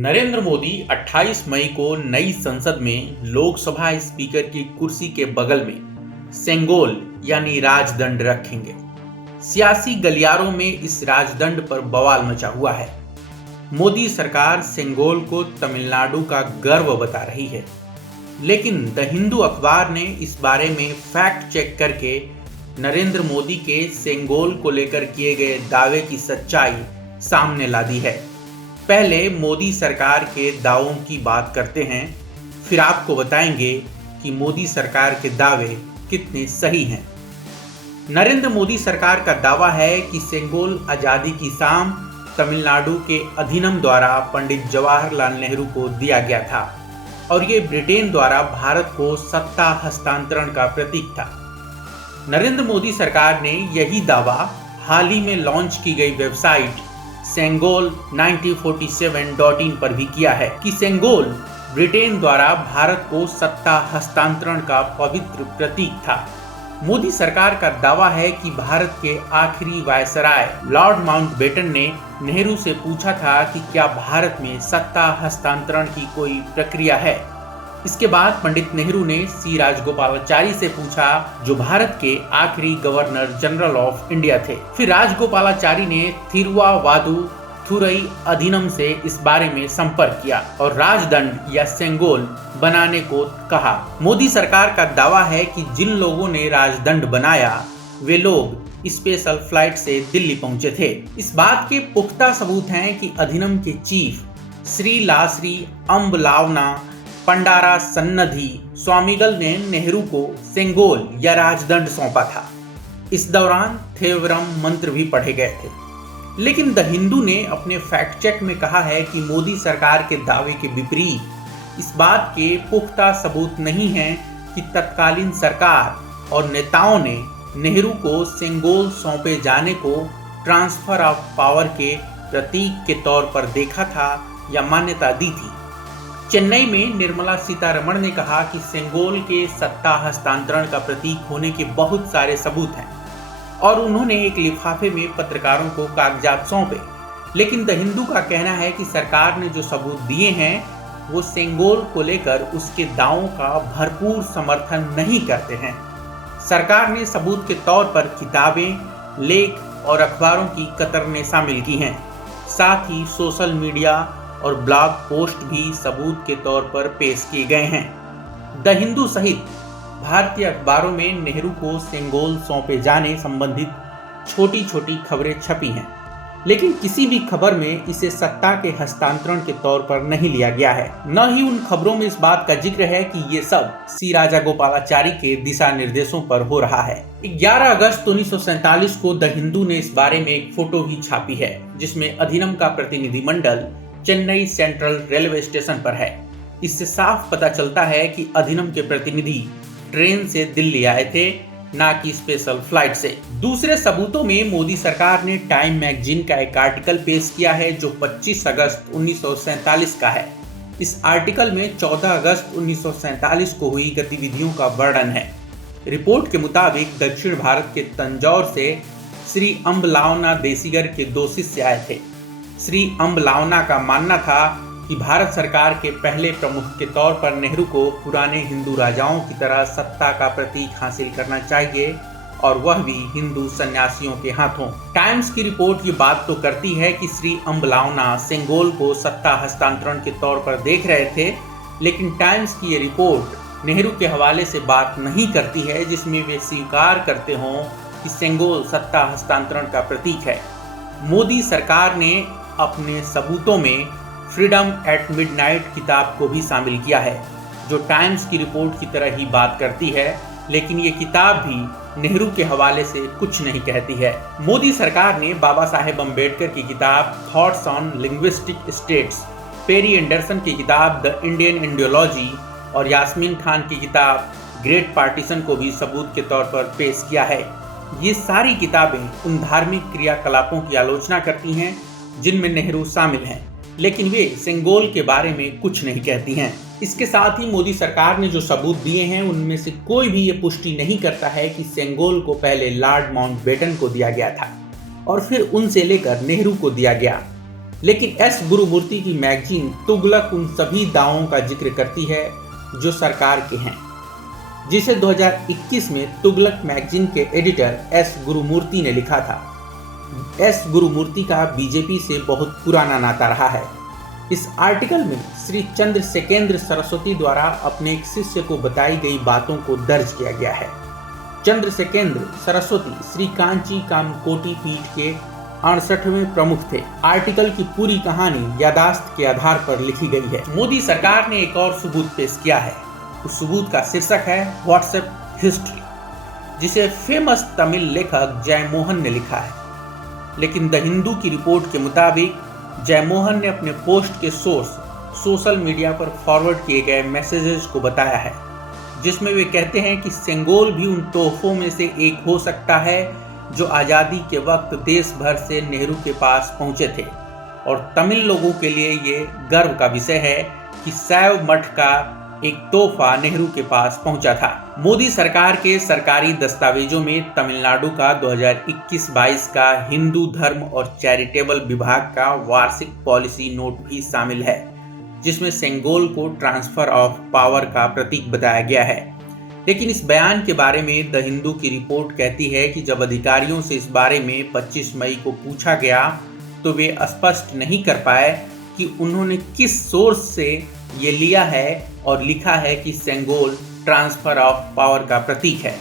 नरेंद्र मोदी 28 मई को नई संसद में लोकसभा स्पीकर की कुर्सी के बगल में सेंगोल यानी राजदंड रखेंगे। सियासी गलियारों में इस राजदंड पर बवाल मचा हुआ है। मोदी सरकार सेंगोल को तमिलनाडु का गर्व बता रही है, लेकिन द हिंदू अखबार ने इस बारे में फैक्ट चेक करके नरेंद्र मोदी के सेंगोल को लेकर किए गए दावे की सच्चाई सामने ला दी है। पहले मोदी सरकार के दावों की बात करते हैं, फिर आपको बताएंगे कि मोदी सरकार के दावे कितने सही हैं। नरेंद्र मोदी सरकार का दावा है कि सेंगोल आज़ादी की शाम तमिलनाडु के अधिनियम द्वारा पंडित जवाहरलाल नेहरू को दिया गया था और ये ब्रिटेन द्वारा भारत को सत्ता हस्तांतरण का प्रतीक था। नरेंद्र मोदी सरकार ने यही दावा हाल ही में लॉन्च की गई वेबसाइट सेंगोल 1947.in पर भी किया है कि सेंगोल ब्रिटेन द्वारा भारत को सत्ता हस्तांतरण का पवित्र प्रतीक था। मोदी सरकार का दावा है कि भारत के आखिरी वायसराय लॉर्ड माउंटबेटन ने नेहरू से पूछा था कि क्या भारत में सत्ता हस्तांतरण की कोई प्रक्रिया है। इसके बाद पंडित नेहरू ने सी राजगोपालाचारी से पूछा, जो भारत के आखिरी गवर्नर जनरल ऑफ इंडिया थे। फिर राजगोपालाचारी ने थिरुवावादुथुरई अधिनियम से इस बारे में संपर्क किया और राजदंड या सेंगोल बनाने को कहा। मोदी सरकार का दावा है कि जिन लोगों ने राजदंड बनाया वे लोग स्पेशल फ्लाइट से दिल्ली पहुंचे थे। इस बात के पुख्ता सबूत हैं कि अधिनियम के चीफ श्री लासरी अम्बलावना पंडारा सन्नधी स्वामीगल ने नेहरू को सेंगोल या राजदंड सौंपा था। इस दौरान थेवरम मंत्र भी पढ़े गए थे। लेकिन द हिंदू ने अपने फैक्ट चेक में कहा है कि मोदी सरकार के दावे के विपरीत इस बात के पुख्ता सबूत नहीं हैं कि तत्कालीन सरकार और नेताओं ने नेहरू को सेंगोल सौंपे जाने को ट्रांसफर ऑफ पावर के प्रतीक के तौर पर देखा था या मान्यता दी थी। चेन्नई में निर्मला सीतारमण ने कहा कि सेंगोल के सत्ता हस्तांतरण का प्रतीक होने के बहुत सारे सबूत हैं और उन्होंने एक लिफाफे में पत्रकारों को कागजात सौंपे। लेकिन द हिंदू का कहना है कि सरकार ने जो सबूत दिए हैं वो सेंगोल को लेकर उसके दावों का भरपूर समर्थन नहीं करते हैं। सरकार ने सबूत के तौर पर किताबें, लेख और अखबारों की कतरनें शामिल की हैं। साथ ही सोशल मीडिया और ब्लॉग पोस्ट भी सबूत के तौर पर पेश किए गए हैं। द हिंदू सहित भारतीय अखबारों में नेहरू को सेंगोल सौंपे जाने संबंधित छोटी छोटी खबरें छपी हैं, लेकिन किसी भी खबर में इसे सत्ता के हस्तांतरण के तौर पर नहीं लिया गया है। न ही उन खबरों में इस बात का जिक्र है कि ये सब सी राजागोपालाचारी के दिशा निर्देशों पर हो रहा है। 11 अगस्त 1947 को द हिंदू ने इस बारे में एक फोटो भी छापी है, जिसमें अधिनियम का प्रतिनिधिमंडल चेन्नई सेंट्रल रेलवे स्टेशन पर है। इससे साफ पता चलता है कि अधिनियम के प्रतिनिधि ट्रेन से दिल्ली आए थे, ना कि स्पेशल फ्लाइट से। दूसरे सबूतों में मोदी सरकार ने टाइम मैगजीन का एक आर्टिकल पेश किया है जो 25 अगस्त 1947 का है। इस आर्टिकल में 14 अगस्त 1947 को हुई गतिविधियों का वर्णन है। रिपोर्ट के मुताबिक दक्षिण भारत के तंजौर से श्री अम्बलावना देसीगर के 2 शिष्य आए थे। श्री अम्बलावना का मानना था कि भारत सरकार के पहले प्रमुख के तौर पर नेहरू को पुराने हिंदू राजाओं की तरह सत्ता का प्रतीक हासिल करना चाहिए और वह भी हिंदू सन्यासियों के हाथों। टाइम्स की रिपोर्ट ये बात तो करती है कि श्री अम्बलावना सेंगोल को सत्ता हस्तांतरण के तौर पर देख रहे थे, लेकिन टाइम्स की ये रिपोर्ट नेहरू के हवाले से बात नहीं करती है जिसमें वे स्वीकार करते हों कि सेंगोल सत्ता हस्तांतरण का प्रतीक है। मोदी सरकार ने अपने सबूतों में फ्रीडम एट मिडनाइट किताब को भी शामिल किया है, जो टाइम्स की रिपोर्ट की तरह ही बात करती है, लेकिन ये किताब भी नेहरू के हवाले से कुछ नहीं कहती है। मोदी सरकार ने बाबा साहेब अम्बेडकर की किताब thoughts on linguistic states, Perry Anderson की किताब द इंडियन इंडियोलॉजी और यास्मीन खान की किताब ग्रेट पार्टीशन को भी सबूत के तौर पर पेश किया है। ये सारी किताबें उन धार्मिक क्रियाकलापों की आलोचना करती हैं जिनमें नेहरू शामिल हैं, लेकिन वे सेंगोल के बारे में कुछ नहीं कहती हैं। इसके साथ ही मोदी सरकार ने जो सबूत दिए हैं उनमें से कोई भी ये पुष्टि नहीं करता है कि सेंगोल को पहले लॉर्ड माउंटबेटन को दिया गया था और फिर उनसे लेकर नेहरू को दिया गया। लेकिन एस गुरुमूर्ति की मैगजीन तुगलक उन सभी दावों का जिक्र करती है जो सरकार के हैं, जिसे 2021 में तुगलक मैगजीन के एडिटर एस गुरुमूर्ति ने लिखा था। एस गुरुमूर्ति का बीजेपी से बहुत पुराना नाता रहा है। इस आर्टिकल में श्री चंद्रशेखेंद्र सरस्वती द्वारा अपने एक शिष्य को बताई गई बातों को दर्ज किया गया है। चंद्रशेखेंद्र सरस्वती श्री कांची कामकोटि पीठ के 68वें प्रमुख थे। आर्टिकल की पूरी कहानी यादाश्त के आधार पर लिखी गई है। मोदी सरकार ने एक और सबूत पेश किया है। उस सबूत का शीर्षक है व्हाट्सएप हिस्ट्री, जिसे फेमस तमिल लेखक जयमोहन ने लिखा है। लेकिन द हिंदू की रिपोर्ट के मुताबिक जयमोहन ने अपने पोस्ट के सोर्स सोशल मीडिया पर फॉरवर्ड किए गए मैसेजेस को बताया है, जिसमें वे कहते हैं कि सेंगोल भी उन तोहफों में से एक हो सकता है जो आज़ादी के वक्त देश भर से नेहरू के पास पहुंचे थे। और तमिल लोगों के लिए ये गर्व का विषय है कि शैव मठ का एक तोहफा नेहरू के पास पहुंचा था। मोदी सरकार के सरकारी दस्तावेजों में तमिलनाडु का 2021-22 का हिंदू धर्म और चैरिटेबल विभाग का वार्षिक पॉलिसी नोट भी शामिल है, जिसमें सेंगोल को ट्रांसफर ऑफ पावर का प्रतीक बताया गया है। लेकिन इस बयान के बारे में द हिंदू की रिपोर्ट कहती है कि जब अधिकारियों से इस बारे में 25 मई को पूछा गया तो वे स्पष्ट नहीं कर पाए कि उन्होंने किस सोर्स से ये लिया है और लिखा है कि सेंगोल ट्रांसफर ऑफ पावर का प्रतीक है।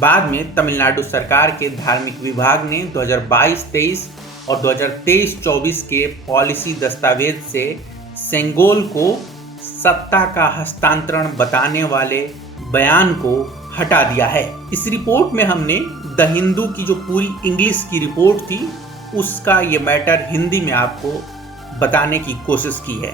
बाद में तमिलनाडु सरकार के धार्मिक विभाग ने 2022-23 और 2023-24 के पॉलिसी दस्तावेज से सेंगोल को सत्ता का हस्तांतरण बताने वाले बयान को हटा दिया है। इस रिपोर्ट में हमने द हिंदू की जो पूरी इंग्लिश की रिपोर्ट थी उसका ये मैटर हिंदी में आपको बताने की कोशिश की है।